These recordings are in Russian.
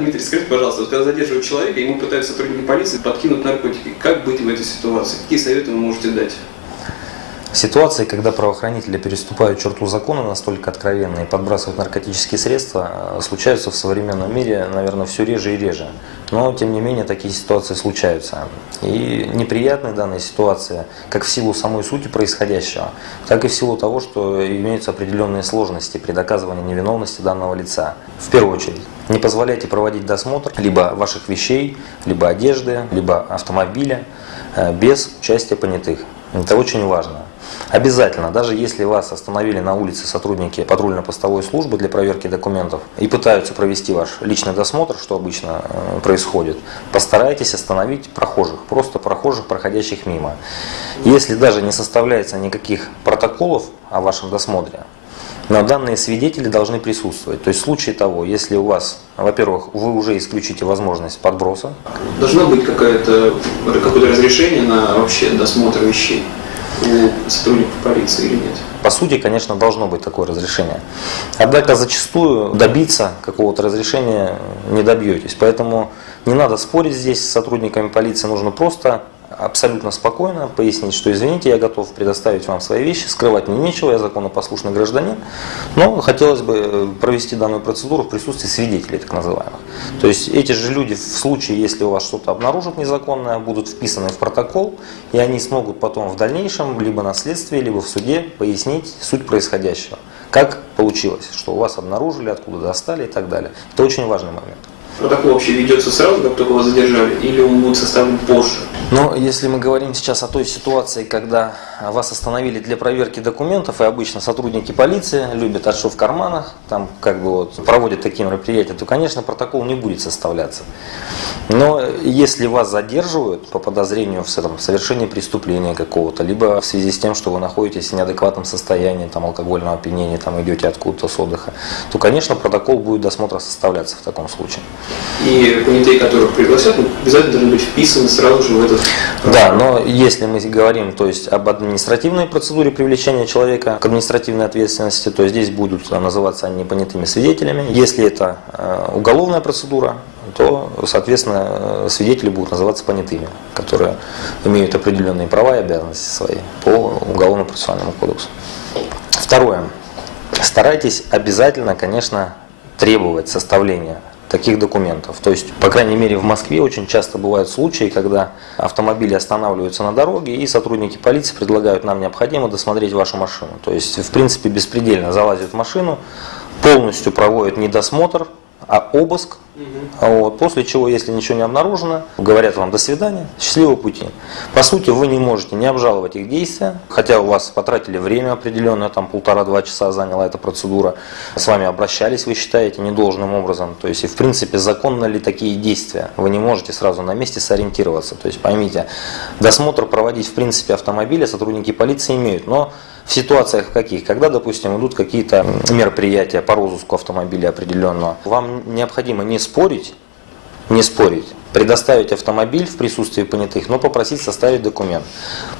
Дмитрий, скажите, пожалуйста, вот когда задерживают человека, ему пытаются сотрудники полиции подкинуть наркотики, как быть в этой ситуации? Какие советы вы можете дать? Ситуации, когда правоохранители переступают черту закона настолько откровенно и подбрасывают наркотические средства, случаются в современном мире, наверное, все реже и реже. Но, тем не менее, такие ситуации случаются. И неприятны данные ситуации как в силу самой сути происходящего, так и в силу того, что имеются определенные сложности при доказывании невиновности данного лица. В первую очередь, не позволяйте проводить досмотр либо ваших вещей, либо одежды, либо автомобиля без участия понятых. Это очень важно. Обязательно, даже если вас остановили на улице сотрудники патрульно-постовой службы для проверки документов и пытаются провести ваш личный досмотр, что обычно происходит, постарайтесь остановить прохожих, просто прохожих, проходящих мимо. Если даже не составляется никаких протоколов о вашем досмотре, но данные свидетели должны присутствовать. То есть в случае того, если у вас, во-первых, вы уже исключите возможность подброса. Должно быть какое-то разрешение на вообще досмотр вещей у сотрудников полиции или нет? По сути, конечно, должно быть такое разрешение. Однако зачастую добиться какого-то разрешения не добьетесь. Поэтому не надо спорить здесь с сотрудниками полиции, нужно просто абсолютно спокойно пояснить, что извините, я готов предоставить вам свои вещи, скрывать мне нечего, я законопослушный гражданин, но хотелось бы провести данную процедуру в присутствии свидетелей, так называемых. То есть эти же люди в случае, если у вас что-то обнаружат незаконное, будут вписаны в протокол, и они смогут потом в дальнейшем, либо на следствии, либо в суде пояснить суть происходящего. Как получилось, что у вас обнаружили, откуда достали и так далее. Это очень важный момент. Протокол вообще ведется сразу, как только вас задержали, или он будет составлен позже? Но если мы говорим сейчас о той ситуации, когда вас остановили для проверки документов, и обычно сотрудники полиции любят отшов в карманах, там как бы вот проводят такие мероприятия, то, конечно, протокол не будет составляться. Но если вас задерживают по подозрению в совершении преступления какого-то, либо в связи с тем, что вы находитесь в неадекватном состоянии, там, алкогольного опьянения, там, идете откуда-то с отдыха, то, конечно, протокол будет досмотра составляться в таком случае. И понятые, которых пригласят, обязательно должны быть вписаны сразу же в этот... Да, но если мы говорим, то есть, об административной процедуре привлечения человека к административной ответственности, то здесь будут называться они понятыми свидетелями. Если это уголовная процедура, то, соответственно, свидетели будут называться понятыми, которые имеют определенные права и обязанности свои по Уголовно-процессуальному кодексу. Второе. Старайтесь обязательно, конечно, требовать составления таких документов. То есть, по крайней мере, в Москве очень часто бывают случаи, когда автомобили останавливаются на дороге, и сотрудники полиции предлагают: нам необходимо досмотреть вашу машину. То есть, в принципе, беспредельно залазят в машину, полностью проводят не досмотр, а обыск. Вот, после чего, если ничего не обнаружено, говорят вам: до свидания, счастливого пути. По сути, вы не можете не обжаловать их действия, хотя у вас потратили время определенное, там 1,5-2 часа заняла эта процедура, с вами обращались, вы считаете, недолжным образом. То есть, и в принципе, законно ли такие действия? Вы не можете сразу на месте сориентироваться. То есть, поймите, досмотр проводить в принципе автомобиля сотрудники полиции имеют, но в ситуациях каких? Когда, допустим, идут какие-то мероприятия по розыску автомобиля определенного, вам необходимо не спорить, предоставить автомобиль в присутствии понятых, но попросить составить документ.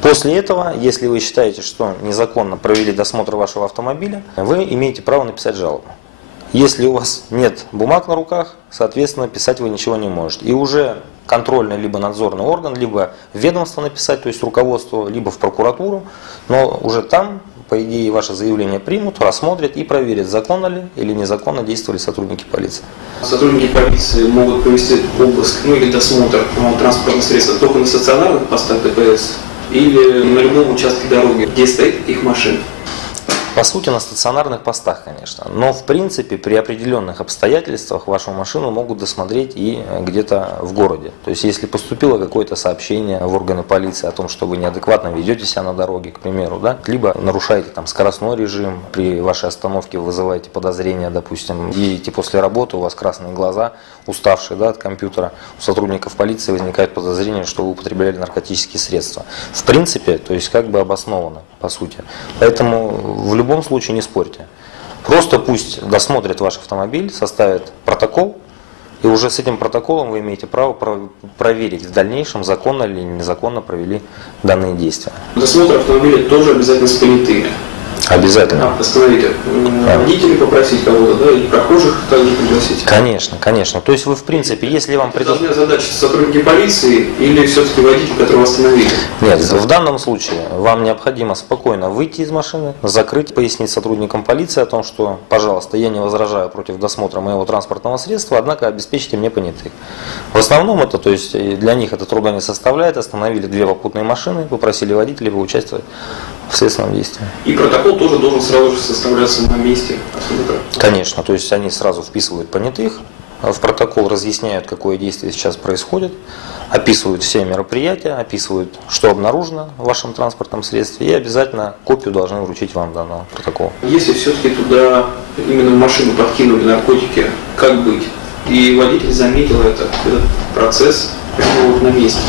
После этого, если вы считаете, что незаконно провели досмотр вашего автомобиля, вы имеете право написать жалобу. Если у вас нет бумаг на руках, соответственно, писать вы ничего не можете. И уже контрольный либо надзорный орган, либо в ведомство написать, то есть руководству, либо в прокуратуру, но уже там, по идее, ваше заявление примут, рассмотрят и проверят, законно ли или незаконно действовали сотрудники полиции. Сотрудники полиции могут провести обыск, или досмотр транспортных средств только на стационарных постах ДПС или на любом участке дороги, где стоит их машина. По сути, на стационарных постах, конечно. Но, в принципе, при определенных обстоятельствах вашу машину могут досмотреть и где-то в городе. То есть, если поступило какое-то сообщение в органы полиции о том, что вы неадекватно ведете себя на дороге, к примеру, да, либо нарушаете там скоростной режим, при вашей остановке вызываете подозрения, допустим, едете после работы, у вас красные глаза, уставшие, да, от компьютера, у сотрудников полиции возникает подозрение, что вы употребляли наркотические средства. В принципе, то есть как бы обосновано, по сути. Поэтому в любом случае не спорьте. Просто пусть досмотрят ваш автомобиль, составят протокол, и уже с этим протоколом вы имеете право проверить в дальнейшем, законно или незаконно провели данные действия. Досмотр автомобиля тоже обязательно с понятыми. Обязательно. Остановить водителей, попросить кого-то, да, и прохожих также пригласить. Конечно, конечно. То есть вы, в принципе, если вам Должны задачи сотрудники полиции или все-таки водитель, которого остановили? Нет, в данном случае вам необходимо спокойно выйти из машины, закрыть, пояснить сотрудникам полиции о том, что, пожалуйста, я не возражаю против досмотра моего транспортного средства, однако обеспечьте мне понятых. В основном это, то есть для них это труда не составляет, остановили 2 попутные машины, попросили водителей поучаствовать в следственном действии. И протокол тоже должен сразу же составляться на месте осмотра? Конечно, то есть они сразу вписывают понятых, в протокол разъясняют, какое действие сейчас происходит, описывают все мероприятия, описывают, что обнаружено в вашем транспортном средстве, и обязательно копию должны вручить вам данного протокола. Если все-таки туда именно в машину подкинули наркотики, как быть? И водитель заметил этот процесс прямо вот на месте.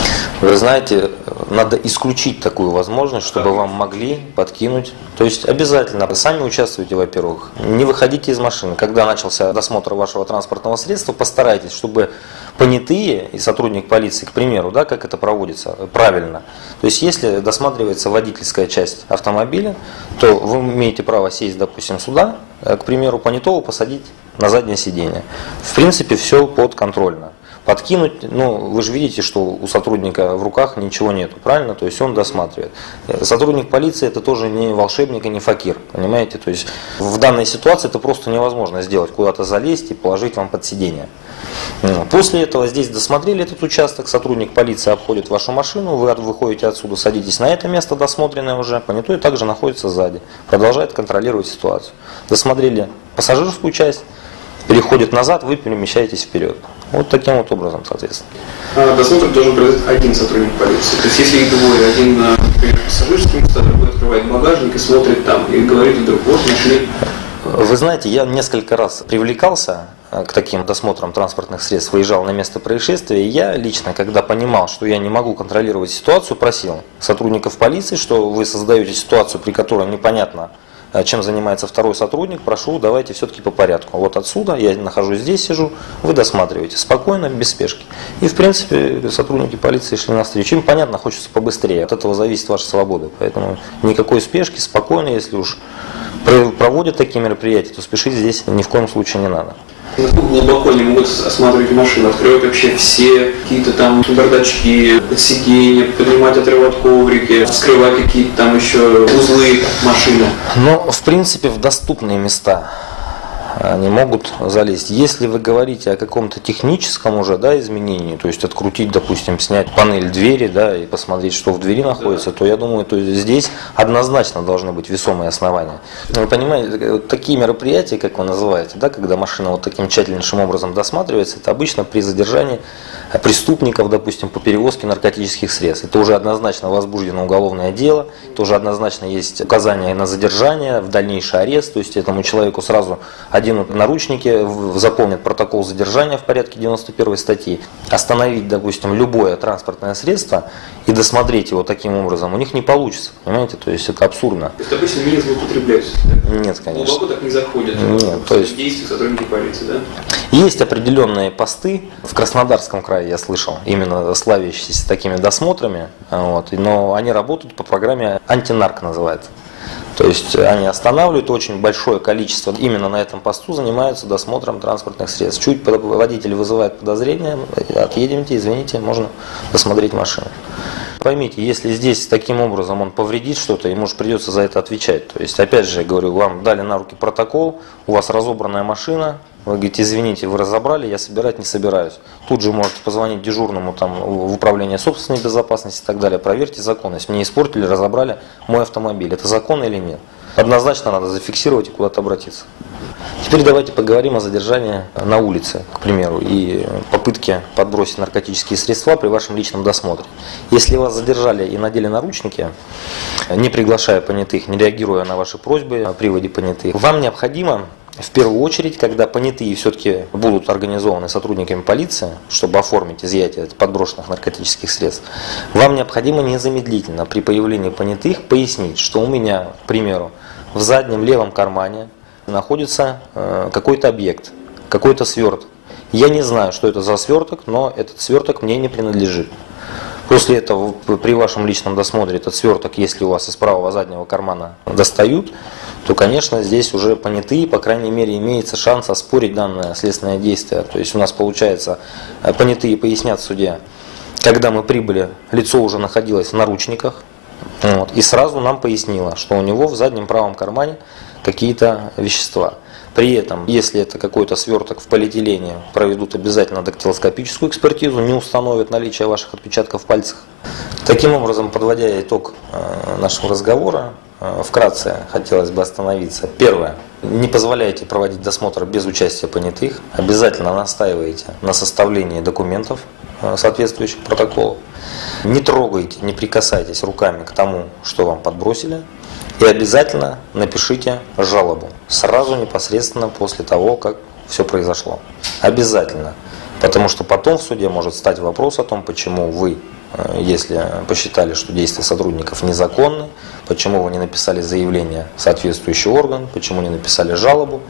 Вы знаете, надо исключить такую возможность, чтобы вам могли подкинуть. То есть обязательно сами участвуйте, во-первых. Не выходите из машины. Когда начался досмотр вашего транспортного средства, постарайтесь, чтобы понятые и сотрудник полиции, к примеру, да, как это проводится правильно. То есть если досматривается водительская часть автомобиля, то вы имеете право сесть, допустим, сюда, к примеру, понятого посадить на заднее сиденье. В принципе, все подконтрольно. Подкинуть, ну, вы же видите, что у сотрудника в руках ничего нету, правильно? То есть он досматривает. Сотрудник полиции это тоже не волшебник и не факир, понимаете? То есть в данной ситуации это просто невозможно сделать, куда-то залезть и положить вам под сиденье. После этого здесь досмотрели этот участок, сотрудник полиции обходит вашу машину, вы выходите отсюда, садитесь на это место досмотренное уже, понятой также находится сзади, продолжает контролировать ситуацию. Досмотрели пассажирскую часть, переходит назад, вы перемещаетесь вперед. Вот таким вот образом, соответственно. Досмотр должен произойти один сотрудник полиции. То есть если их двое, один, например, пассажирский место, другой открывает багажник и смотрит там, и говорит вдруг, вот нашли. Вы знаете, я несколько раз привлекался к таким досмотрам транспортных средств, выезжал на место происшествия, и я лично, когда понимал, что я не могу контролировать ситуацию, просил сотрудников полиции, что вы создаете ситуацию, при которой непонятно, чем занимается второй сотрудник, прошу, давайте все-таки по порядку. Вот отсюда, я нахожусь здесь, сижу, вы досматриваете спокойно, без спешки. И в принципе сотрудники полиции шли навстречу. Им, понятно, хочется побыстрее, от этого зависит ваша свобода. Поэтому никакой спешки, спокойно, если уж проводят такие мероприятия, то спешить здесь ни в коем случае не надо. Насколько глубоко они могут осматривать машину, открывать вообще все какие-то там бардачки, сиденья, поднимать, отрывать коврики, вскрывать какие-то там еще узлы машины? Но в принципе в доступные места они могут залезть. Если вы говорите о каком-то техническом уже, да, изменении, то есть открутить, допустим, снять панель двери, да, и посмотреть, что в двери находится, то я думаю, то здесь однозначно должны быть весомые основания. Вы понимаете, вот такие мероприятия, как вы называете, да, когда машина вот таким тщательнейшим образом досматривается, это обычно при задержании преступников, допустим, по перевозке наркотических средств. Это уже однозначно возбуждено уголовное дело, это уже однозначно есть указание на задержание, в дальнейший арест, то есть этому человеку сразу оденут наручники, заполнят протокол задержания в порядке 91 статьи. Остановить, допустим, любое транспортное средство и досмотреть его таким образом у них не получится, понимаете, то есть это абсурдно. То есть обычно не злоупотребляются? Нет, конечно. Глубоко так не заходят? Нет, то есть действия сотрудники полиции, да? Есть определенные посты, в Краснодарском крае я слышал, именно славящиеся такими досмотрами, вот, но они работают по программе «Антинарк» называется. То есть они останавливают очень большое количество, именно на этом посту занимаются досмотром транспортных средств. Чуть водитель вызывает подозрение, отъедемте, извините, можно досмотреть машину. Поймите, если здесь таким образом он повредит что-то, ему же придется за это отвечать. То есть, опять же, я говорю, вам дали на руки протокол, у вас разобранная машина, вы говорите, извините, вы разобрали, я собирать не собираюсь. Тут же можете позвонить дежурному там, в управление собственной безопасности и так далее, проверьте законность. Мне испортили, разобрали мой автомобиль. Это законно или нет? Однозначно надо зафиксировать и куда-то обратиться. Теперь давайте поговорим о задержании на улице, к примеру, и попытке подбросить наркотические средства при вашем личном досмотре. Если вас задержали и надели наручники, не приглашая понятых, не реагируя на ваши просьбы о приводе понятых, вам необходимо в первую очередь, когда понятые все-таки будут организованы сотрудниками полиции, чтобы оформить изъятие подброшенных наркотических средств, вам необходимо незамедлительно при появлении понятых пояснить, что у меня, к примеру, в заднем левом кармане находится какой-то объект, какой-то сверток. Я не знаю, что это за сверток, но этот сверток мне не принадлежит. После этого при вашем личном досмотре этот сверток, если у вас из правого заднего кармана достают, то, конечно, здесь уже понятые, по крайней мере, имеется шанс оспорить данное следственное действие. То есть у нас получается, понятые пояснят в суде, когда мы прибыли, лицо уже находилось в наручниках, вот, и сразу нам пояснило, что у него в заднем правом кармане какие-то вещества. При этом, если это какой-то сверток в полиэтилене, проведут обязательно дактилоскопическую экспертизу, не установят наличие ваших отпечатков пальцев. Таким образом, подводя итог нашего разговора, вкратце хотелось бы остановиться. Первое. Не позволяйте проводить досмотр без участия понятых. Обязательно настаивайте на составлении документов, соответствующих протоколов. Не трогайте, не прикасайтесь руками к тому, что вам подбросили. И обязательно напишите жалобу сразу непосредственно после того, как все произошло. Обязательно. Потому что потом в суде может стать вопрос о том, почему вы, если посчитали, что действия сотрудников незаконны, почему вы не написали заявление в соответствующий орган, почему не написали жалобу.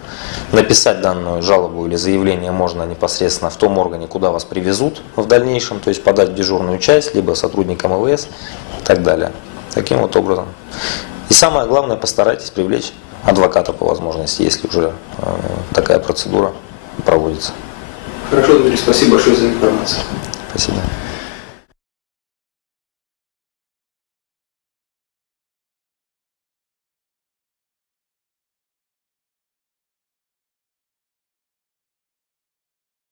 Написать данную жалобу или заявление можно непосредственно в том органе, куда вас привезут в дальнейшем, то есть подать в дежурную часть, либо сотрудникам МВС и так далее. Таким вот образом. И самое главное, постарайтесь привлечь адвоката по возможности, если уже такая процедура проводится. Хорошо, Дмитрий, спасибо большое за информацию. Спасибо.